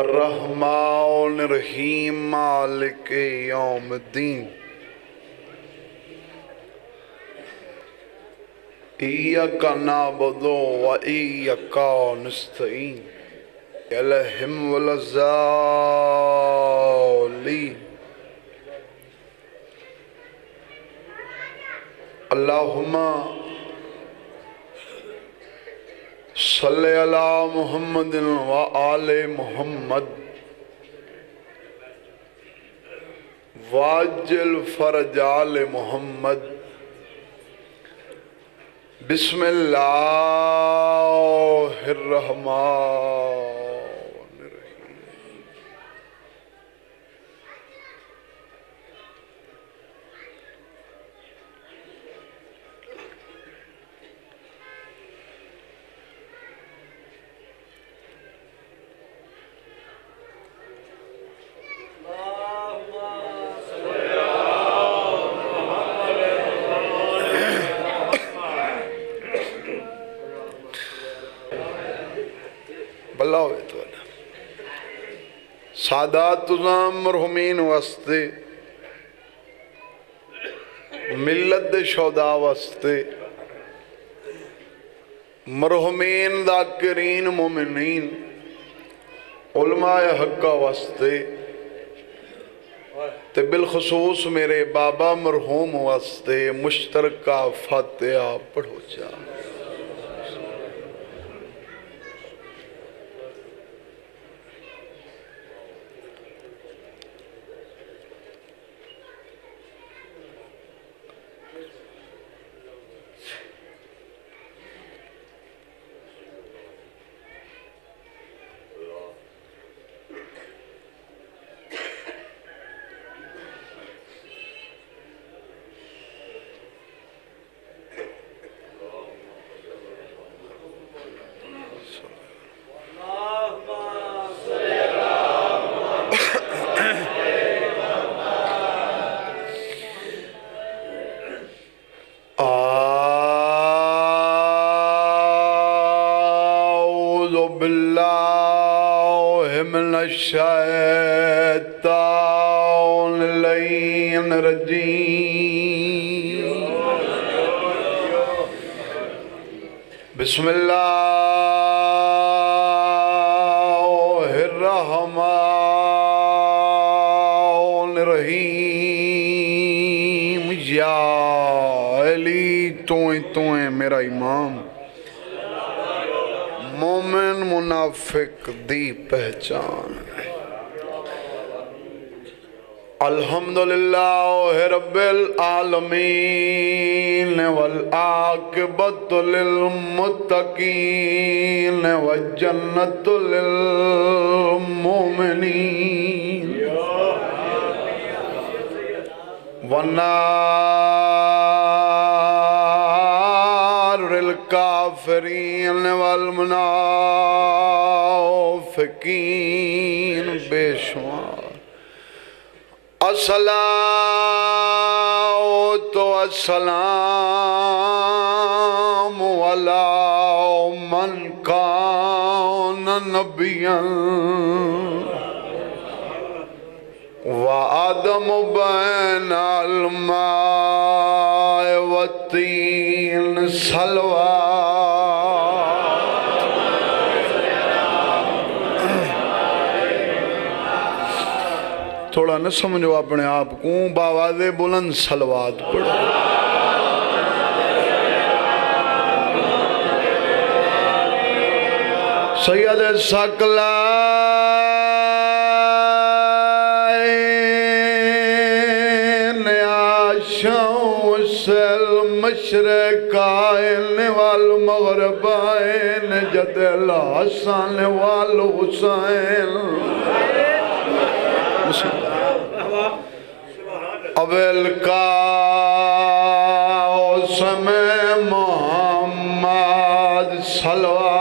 الرحمن الرحیم مالک یوم الدین ایاک نعبد و ایاک نستعین الہم والضالین اللہم صلی علی محمد و آل محمد واجل فرج آل محمد بسم اللہ الرحمن سادات تزام مرحومین واسطے ملت دے شہداء واسطے مرحومین ذاکرین مومنین علماء حقہ واسطے تے بالخصوص میرے بابا مرحوم واسطے مشترکہ فاتحہ پڑھو جا الشیطان اللعین الرجیم بسم اللہ الرحمن الرحیم یا علی توئیں میرا امام مومن منافق دی پہچان الحمدللہ رب العالمین والعاقبۃ للمتقین والجنۃ للمؤمنین والنار للکافرین والمنافقین بے شمار الصلاة والسلام علی من کان نبیا وآدم بین الماء والطین صلوات تھوڑا نہ سمجھو اپنے آپ کو باواز بلند صلوات پڑھو سید ثقلین شمس المشرقین والمغربین جد الحسن والحسین اول قاسم محمد صلوات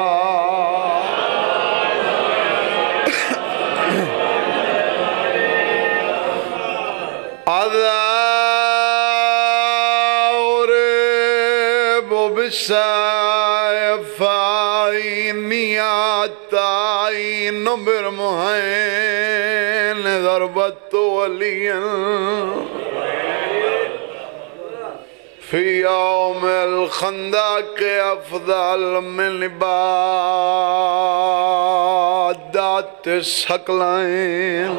اذاور بسائف عینیات العين برمحين ضربت وليا في يوم الخندق أفضل من عبادات الثقلين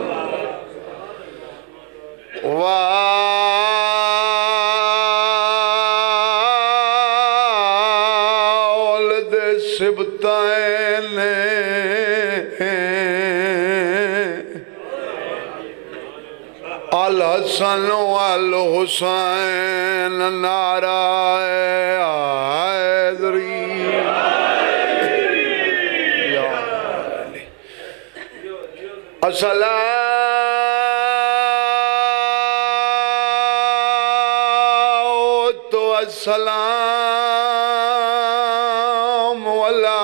وولد السبتين الحسن والحسين نعرہ حیدری یا علی الصلاة والسلام ولا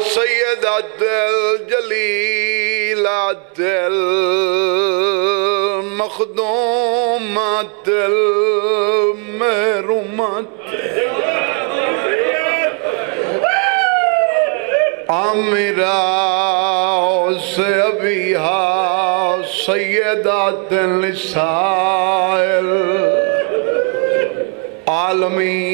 سيدة الجليلة المخدومة المهرومة أميرة أبيها سيدة النساء العالمين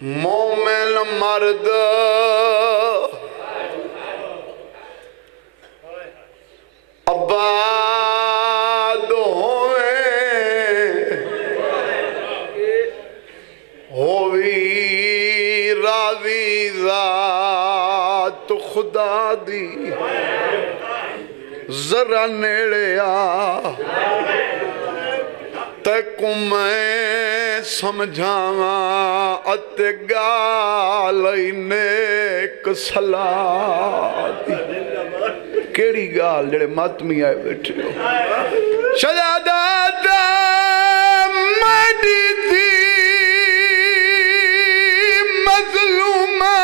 مومن مرد آباد ہوئی راضی ذات خدا دی ذرا نیڑے آ تیکو میں سمجھاواں اتے گالی نیک صلاح دی کیڑی گال جڑے ماتمی آئے بیٹھے ہو شہادت مڈی تھی مظلومہ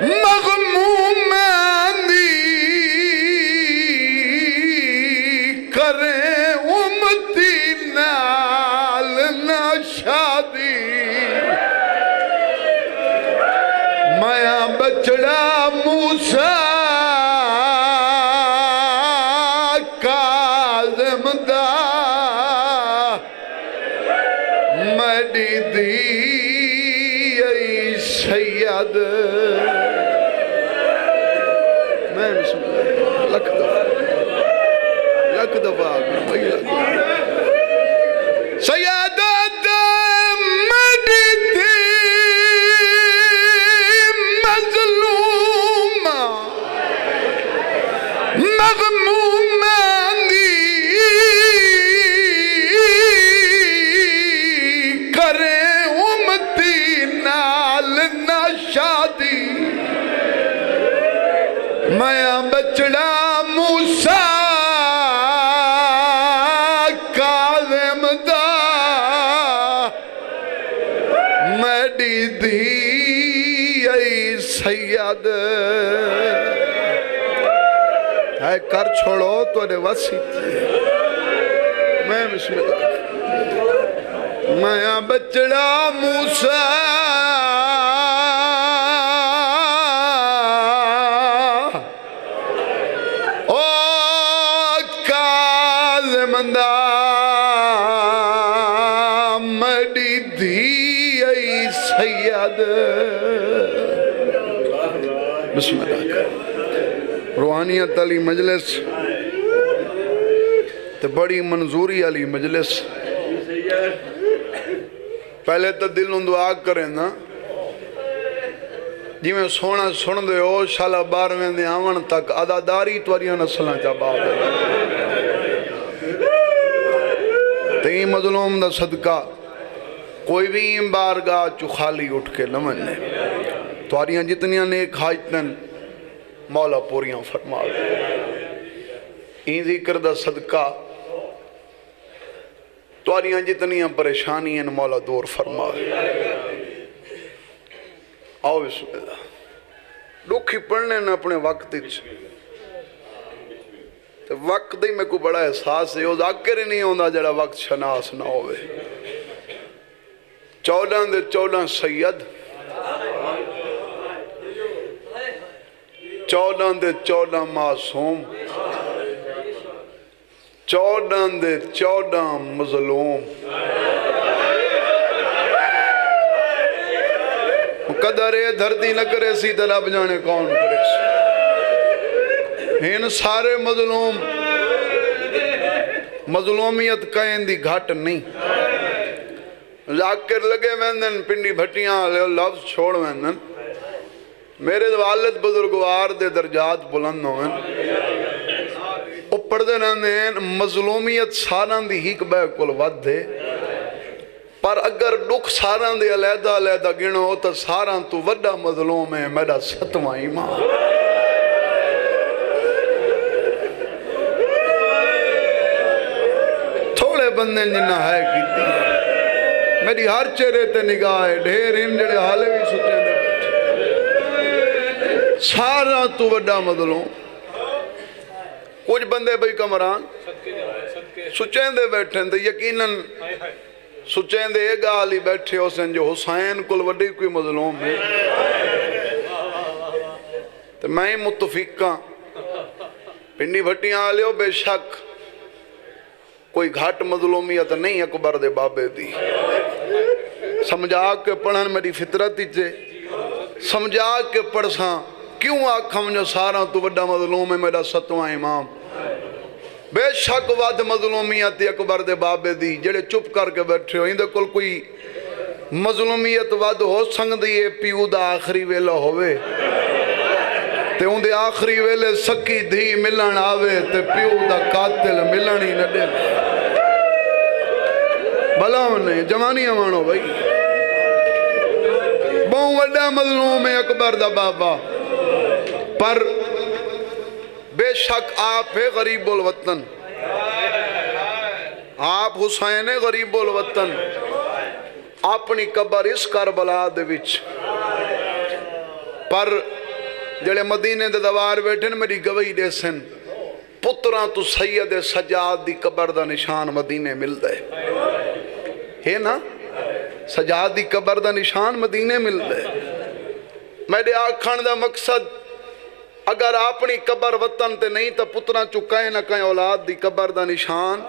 مغمومہ دی کریں امتی نال نہ شادی میاں بچڑا موسیٰ کاظم دا میڈی دی ای سید میں بسم اللہ لکھ دفعہ سیادت میڈی دی مظلومہ مغمومہ دی کرے امتی نال نہ شادی میاں بچڑا موسیٰ کاظم دا میڈی دی ای سید ہے کر چھوڑو تو انہیں وسیع میں بسم اللہ میاں بچڑا موسیٰ او کاظم دا میڈی دی ای سید بسم اللہ روحانیت علی مجلس تے بڑی منظوری علی مجلس پہلے تو دل نوں دعا کریں نا جی میں سونا سن دے ہو شالہ بارویں دے آون تک عداداری تواریاں نسلاں چا باب تین مظلوم دا صدقہ کوئی بھی بارگاہ چو خالی اٹھ کے نہ مننے تواریاں جتنیاں نیک حاجتن مولا پوریاں فرما دے این ذکر دا صدقہ تواریاں جتنیاں پریشانیاں مولا دور فرما دے بسم اللہ دکھی پڑھنے نہ اپنے وقت تو وقت دی میں کو بڑا احساس ہے وہ ذاکر ہی نہیں ہوندہ جڑا وقت شناس نہ ہوئے 14 دے 14 سید 14 دے 14 معصوم 14 دے 14 مظلوم قدر دھرتی نہ کرے سی تو رب جانے کون کرے سی ان سارے مظلومیت کہیں دی گھٹ نہیں ذاکر لگے ویندن پنڈی بھٹیاں لے لفظ چھوڑ ویندن میرے والد بزرگوار دے درجات بلند ہوئن اوپر دے رہنے مظلومیت ساران دی ہی کبھے کل ود دے پر اگر دکھ ساران دے علیحدہ علیحدہ گنو تو ساران تو وڈا مظلوم ہے میرا 7واں ایمان تھوڑے بندے جنہ ہے کیتی میری ہر چہرے تے نگاہ ہے ڈھیر ان جڑے حالے بھی سچیں دے بیٹھے سارا تو وڈا مظلوم کچھ بندے بھئی کمران سچیں دے بیٹھے تو یقیناً سچیں دے ایک آلی بیٹھے ہو سن جو حسین کل وڈی کوئی مظلوم ہے تو میں متفقہ پنڈی بھٹیاں آلے ہو بے شک کوئی گھاٹ مظلومیت نہیں اکبر دے بابے دی سمجھا کے پڑھن میری فطرت ہی چے سمجھا کے پڑھساں کیوں آکھم جو سارا تو وڈا مظلوم ہے میرا 7واں امام بے شک واد مظلومیت اکبر دے بابے دی جڑے چپ کر کے بیٹھے ہو اندے کل کوئی مظلومیت واد ہو سنگ دیئے پیو دا آخری ویلہ ہوئے تے اندے آخری ویلے سکی دھی ملن آوے تے پیو دا قاتل ملن ہی نہ دے بھلا انہیں جوانی امانو بھائی بہن وڈا مظلوم ہے اکبر دا بابا پر بے شک آپ ہے غریب الوطن آپ حسین غریب الوطن اپنی قبر اس کربلا دے وچ پر جڑے مدینے دے دوار بیٹھے میری گوئی دے سن پتران تو سید سجاد دی قبر دا نشان مدینے مل دے ہے نا سجاد دی قبر دا نشان مدینے مل دے میرے آکھان دا مقصد اگر اپنی قبر وطن تے نہیں تا پتران چکائے نہ کہیں اولاد دی قبر دا نشان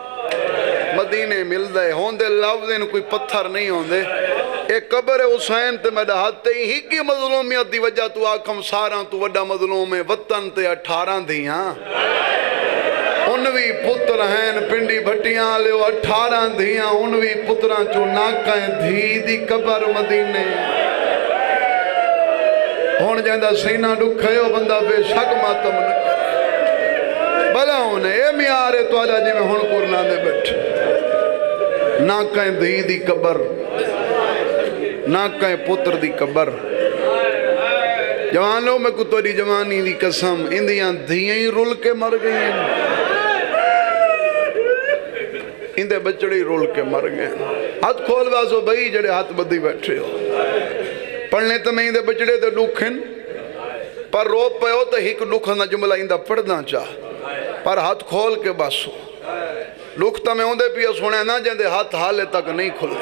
مدینے مل دے ہوندے لفظیں کوئی پتھر نہیں ہوندے ایک قبر حسین تے میرے ہاتھ تے ہی کی مظلومیت دی وجہ تو آکھم ساراں تو وڈا مظلوم ہے وطن تے 18 دیاں انوی پتر ہیں پنڈی بھٹیاں لے 18 دیاں انوی پتران چو ناکائیں دھی دی قبر مدینے ہون جائندہ سینہ ڈکھے ہو بندہ بے شک ماتم نہ کرے بھلا ہونے اے میارے تو آجا جی میں ہون کرنا دے بیٹھ نہ کہیں دھی دی قبر نہ کہیں پتر دی قبر جوانوں میں کو توڑی جوانی دی قسم اندیاں دھیاں ہی رول کے مر گئی ہیں اندے بچڑی رول کے مر گئے ہاتھ کھول بازو بھئی جڑے ہاتھ بدی بیٹھے ہو پڑھنے تو میں اندے بچڑے دے لکھن پر رو پہ ہو تو ہیک لکھنا جملہ اندہ پڑھنا چاہ پر ہاتھ کھول کے باسو لکھتا میں اندے پیا سنے نہ جندے ہاتھ حالے تک نہیں کھلے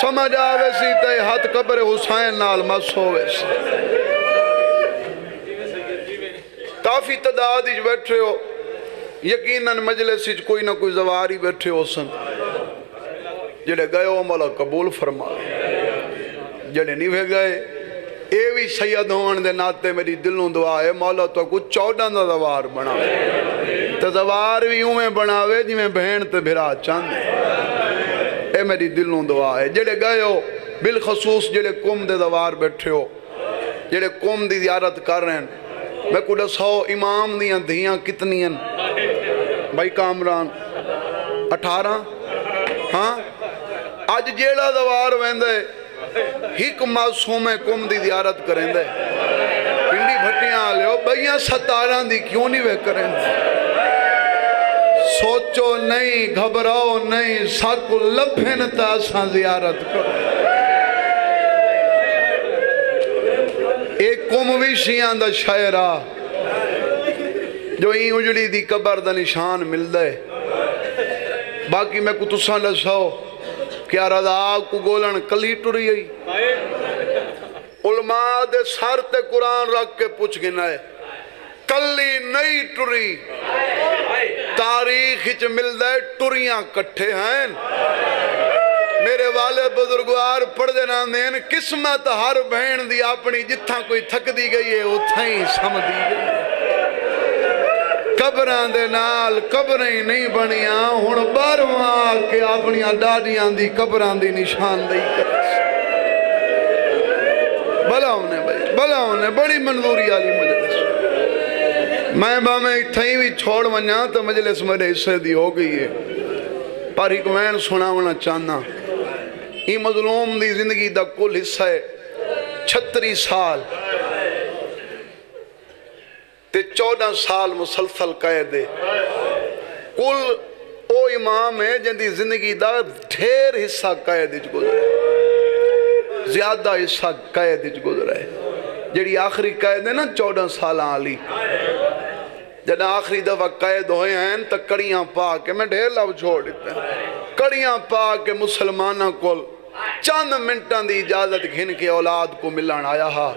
سمجھ آوے سی تے ہاتھ قبر حسین نال مس ہوئے سی کافی تعداد ہی بیٹھے ہو یقیناً مجلس ہی کوئی نہ کوئی زواری بیٹھے ہو سن جڑے گئے ہو مولا قبول فرما جڑے نہیں گئے اے بھی سید ہون دے ناتے میری دلوں دعا ہے مولا تو کچھ 14 دا دوار بناوے تو دوار بھی ہوں میں بناوے جی میں بہن تے بھرا چاندے اے میری دلوں دعا ہے جڑے گئے ہو بالخصوص جڑے قوم دے دوار بیٹھے ہو جڑے قوم دی زیارت کر رہے ہیں میں کو دسو امام دیاں دھیاں کتنی ہیں بھائی کامران 18 ہاں آج جیڑا دوار ویندے ہیک معصوم قوم دی زیارت کریں دے پنڈی بھٹیاں آلے ہو بھئیاں 17 دی کیوں نہیں وہ کریں دے سوچو نہیں گھبراؤ نہیں ساکو لپھن تا ساں زیارت کرو ایک قوم شیعہ دا شاعرہ جو ہی اجڑی دی قبر دا نشان مل دے باقی میں کو تساں دسو کیا رضا کو گولن کلی ٹری آئی علماء دے سر تے قرآن رکھ کے پوچھ گنا ہے کلی نہیں ٹری تاریخ چ مل دے ٹریاں کٹھے ہیں میرے والے بزرگوار پڑھ دینا دین قسمت ہر بہن دی اپنی جتھاں کوئی تھک دی گئی ہے اتھاں ہی سم دی گئی قبران دے نال قبریں نہیں بنیاں ہن بارواں کے اپنی ڈاڈیاں دی قبران دی نشان دئی کرے بلا ہونے بڑی منظوری آلی مجلس میں میں اتھائی بھی چھوڑ ونیا تو مجلس میرے حصے دی ہو گئی ہے پر ایک میں سنا ہونا چاہنا یہ مظلوم دی زندگی دا کل حصہ ہے 36 سال تے 14 سال مسلسل قید ہے کل او امام ہے جن دی زندگی دا ڈھیر حصہ قید اچ گزرے زیادہ حصہ قید اچ گزرے جڑی آخری قید ہے نا 14 سال آلی جب آخری دفعہ قید ہوئے ہیں تو کڑیاں پا کے میں ڈھیر لو چھوڑ دیتے ہیں کڑیاں پا کے مسلمانہ کو چند منٹان دی اجازت گھن کے اولاد کو ملن آیا ہا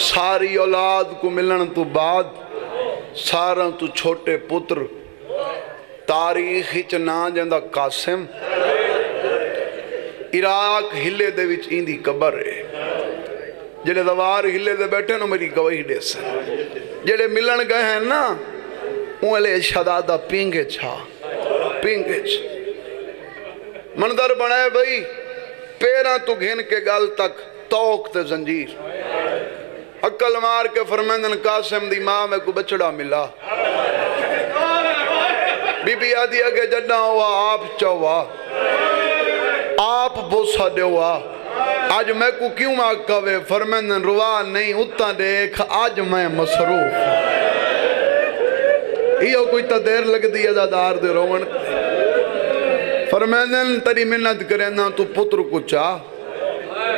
ساری اولاد کو ملن تو بعد سارا تو چھوٹے پتر تاریخ ہچ نا جندہ قاسم عراق ہلے دے وچ ایندی قبر ہے جڑے دوار ہلے دے بیٹھے نا میری گواہی دے سے جڑے ملن گئے ہیں نا وہ لے شدادہ پینگے چھا پینگے چھا منظر بنائے بھئی پیران تو گھن کے گل تک توق تے زنجیر عقل مار کے فرمیندن قاسم دی ماں میں کو بچڑا ملا بی بی آدھی اگے جڑنا ہوا آپ چوا آپ بوسا دے ہوا آج میں کو کیوں آکاوے فرمیندن روا نہیں اتنا دیکھ آج میں مصروف یہ کوئی تا دیر لگ دی ازادار دے روان فرمیندن تری منت کرنا تو پتر کو چاہ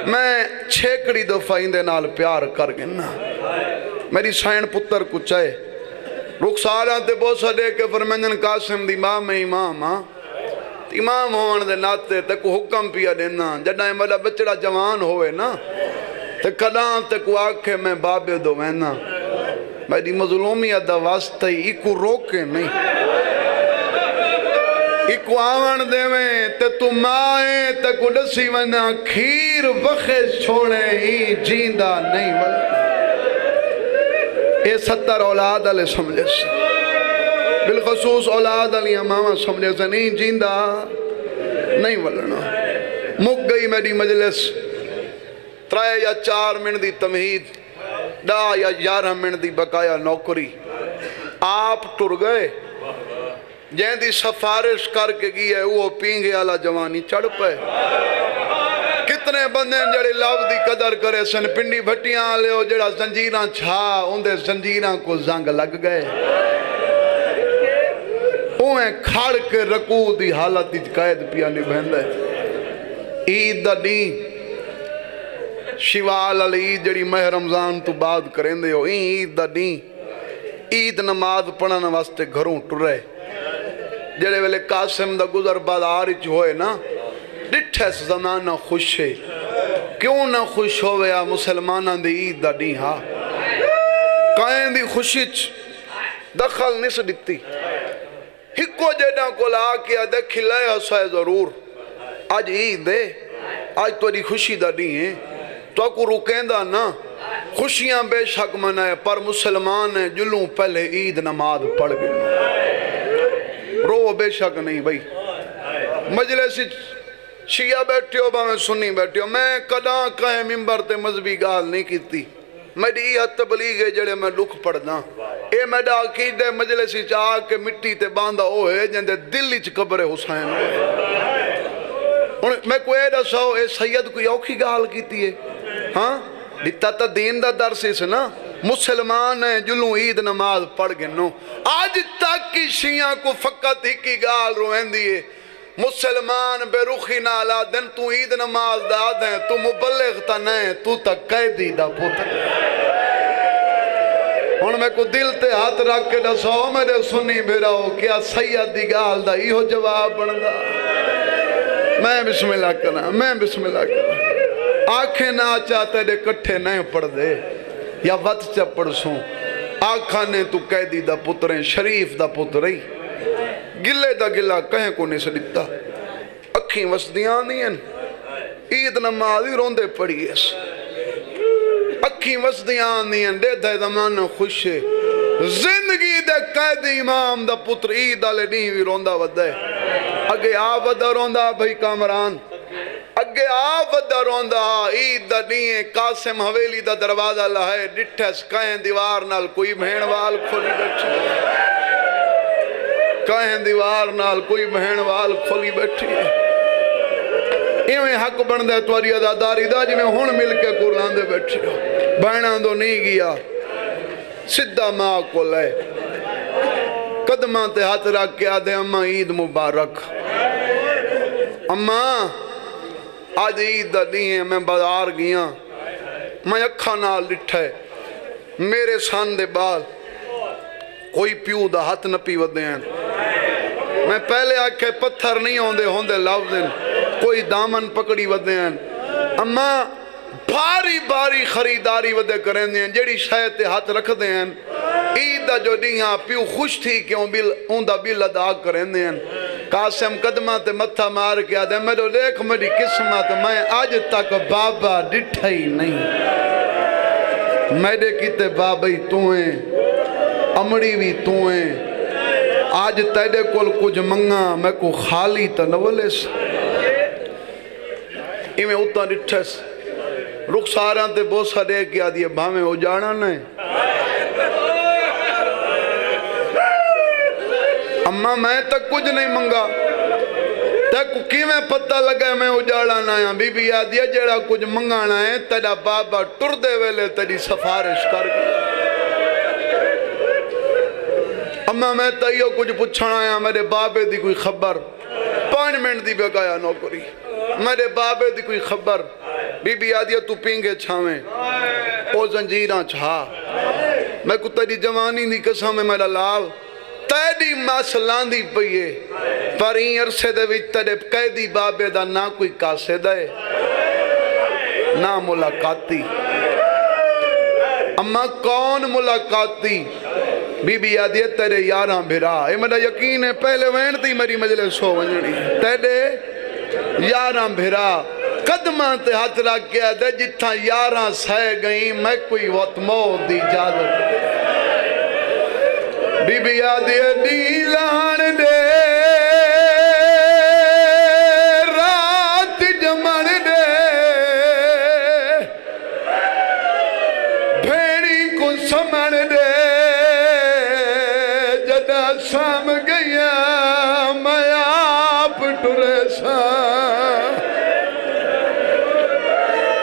میں چھیکڑی دفعہ اندے نال پیار کر گنا میری سائن پتر کو چاہے رخسارہ تے بوسا دے کے فرمیندن قاسم دی ماں میں امام امام ہونے دے ناتے تے کو حکم پیا دینا جڑا میرا بچڑا جوان ہوئے نا تے کداں تے کو آکھے میں بابے دو وینا میری مظلومیت دا واسطہ ہی ایکو روکے نہیں ایکو آون دے میں تے تو مائے تے کو ڈسی وینا کھیر وخش چھوڑے ہی جیندہ نہیں ولنا اے 70 اولاد علیہ سمجھے سے بالخصوص اولاد علی امامہ سمجھے سے نہیں جیندہ نہیں ولنا مک گئی میری مجلس 3 یا 4 منٹ دی تمہید 10 یا 11 منٹ دی بقایا نوکری آپ ٹر گئے جہاں دی سفارش کر کے گئی ہے وہ پینگے آلا جوانی چڑھ پے کتنے بندے جڑے لاؤ دی قدر کرے سن پنڈی بھٹیاں آلے ہو جڑا زنجیران چھا اندے زنجیران کو زنگ لگ گئے اوہیں کھاڑ کے رکوع دی حالت دی قید پیا نبھیندے عید دا دین شوال علی عید جڑی مہ رمضان تو بعد کریں دے ہو عید دا دین عید نماز پڑھنا واسطے گھروں ٹرے جڑے ویلے قاسم دا گزر بعد آرچ ہوئے نا ڈٹھے سے زمانہ خوش ہے کیوں نہ خوش ہوئے یا مسلمانہ دی عید دا دین ہاں کائیں دی خوشیچ دخل نہیں سے دیتی ہکو جیڈاں کو لا کیا دیکھی لائے حسائے ضرور آج عید ہے آج توڑی خوشی دا دین ہے تو کو رکیندہ نا خوشیاں بے شک منائے پر مسلمان ہیں جلوں پہلے عید نماز پڑھ گئے رو بے شک نہیں بھئی مجلس شیعہ بیٹھے ہو با میں سنی بیٹھے ہو میں کداں کہیں ممبر تے مذہبی گال نہیں کیتی میری حد تبلیغ ہے جڑے میں لکھ پڑھنا اے میڈا عقیدے مجلسی چاہ کے مٹی تے باندھا ہوئے جندے دل اچ قبر حسین ہوئے میں کوئی ایڈا سو اے سید کوئی اوکھی گال کیتی ہے ہاں دیتا تا دین دا درس اس نا مسلمان ہیں جلوں عید نماز پڑھ گنو آج تک کی شیعہ کو فقط ہی کی گال روین دیئے مسلمان بے رخی نالا دن تو عید نماز دا دیں تو مبلغ تا نہیں تو تا قیدی دا پتر ہن میں کو دل تے ہاتھ رکھ کے دسو میرے سنی بھیراؤ کیا سید دی گال دا ایہو جواب بندا میں بسم اللہ کرنا آنکھیں نہ چاہتے دے کٹھے نہیں پڑھ دے یا وقت چا پڑھ سوں آنکھاں نے تو قیدی دا پتریں شریف دا پتریں گلے دا گلہ کہیں کو نہیں سڑتا اکھیں وسدیاں نہیں ہیں عید نمازی روندے پڑی ہے اکھیں وسدیاں نہیں ہیں دے دے زمانہ خوش ہے زندگی دے قید امام دا پتر عید آلے نہیں بھی روندہ ودے اگے آودہ روندہ بھائی کامران اگے آودہ روندہ عید دا نہیں قاسم حویلی دا دروازہ لہے ڈٹھس کہیں دیوار نال کوئی بہن وال کھولی بیٹھی کہیں دیوار نال کوئی بہن وال کھولی بیٹھی ایویں حق بن دے تواری اداداری دا جی میں ہون مل کے قرآن دے بیٹھی بہناں دو نہیں گیا سدھا ماں کو لے قدماں تے ہاتھ رکھ کے آدھے اماں عید مبارک اماں آج عید دا نہیں ہے میں بازار گیا میں اکھا نال لٹھے میرے سان دے بال کوئی پیو دا ہاتھ نہ پی ودے ہیں میں پہلے آکھے پتھر نہیں ہوندے لفظیں کوئی دامن پکڑی ودے ہیں اماں بھاری بھاری خریداری ودے کریں دیں جیڑی شاید ہاتھ رکھ دیں عید دا جو دیہاں پیو خوش تھی کہ اون دا بیل ادا کریں دیں قاسم قدمہ تے متھا مار کے آدھے میرے دیکھ میری قسمت میں آج تک بابا ڈٹھا ہی نہیں میرے کیتے بابا ہی تو ہیں امڑی بھی تو ہیں آج تیرے کول کچھ منگا میں کو خالی تا نولے سے ایمیں اتنا ڈٹھس رخ ساراں تے بوسا دے کیا دیئے بھامیں ہو جانا نہیں اماں میں تک کچھ نہیں منگا تک کیویں پتہ لگا میں اجاڑا نہ بی بی آدیا جڑا کچھ منگانا ہے تیرا بابا ٹر دے ویلے تیری سفارش کر گیا اماں میں تائیو کچھ پچھنا آیا میرے بابے دی کوئی خبر 5 منٹ دی بگایا نوکری میرے بابے دی کوئی خبر بی بی آدیا تو پینگے چھاویں او زنجیران چھا میں کو تیری جوانی دی قسم میں میرا لال تیری مسلان دی پئیے پر این عرصے دے وچ تیرے قیدی بابے دا نہ کوئی کاسے دے نہ ملاقاتی اما کون ملاقاتی بی بی آدھیے تیرے یاراں بھرا اے میرا یقین ہے پہلے وین تھی میری مجلس ہو ونجنی تیرے یاراں بھرا قدماں تے ہاتھ رکھ کے آدھے جتھا یاراں سہ گئیں میں کوئی وقت موت دی اجازت بی بی آدھیے نیلان دے رات جمن دے بھیڑی کو سمن دے جدا سام گیا میں آپ ٹرے سا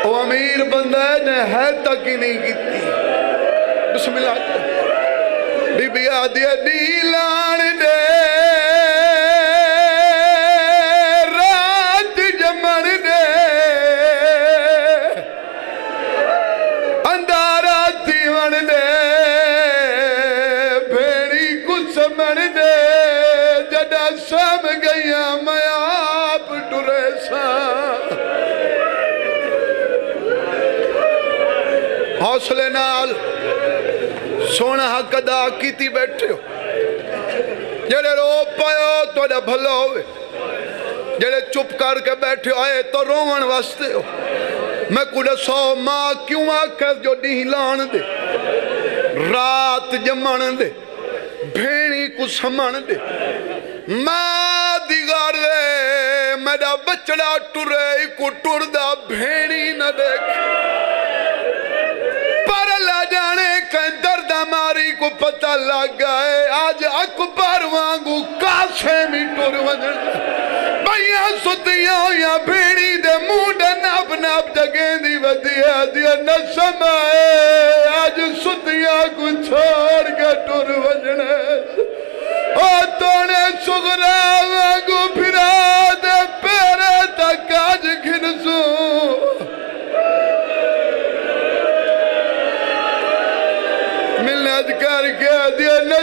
وہ امیر بندہ نے ہے تک ہی نہیں کیتی بسم اللہ بی بی آدھیا نیلان دے رات جمن دے اندارا تیون دے بھیڑی کچھ سمن دے جڑا سام گیا میں آپ ٹرے سا حوصلے نال سونا حق ادا کیتی بیٹھے ہو جڑے رو پاؤ تو اڈا بھلا ہوئے جڑے چپ کر کے بیٹھے آئے تو روون واسطے ہو میں کڑے 100 ماں کیوں آکھے جو ڈیلان دے رات جمن دے بھیڑی کو سمن دے ماں دیگار دے میرا بچڑا ٹرے کو ٹر دا بھیڑی نہ دیکھ پر اللہ جانے کہیں درد ہماری کو پتہ لگ گئے آج اکبر وانگو کاسے میں ٹور ونجن بھائیاں ستیاں یا بھیڑی دے مونڈ ناب ناب جگیں دی ودیا دیا نسم آئے آج ستیاں کو چھوڑ کے ٹور ونجن او تونے سغرا وانگو پھرا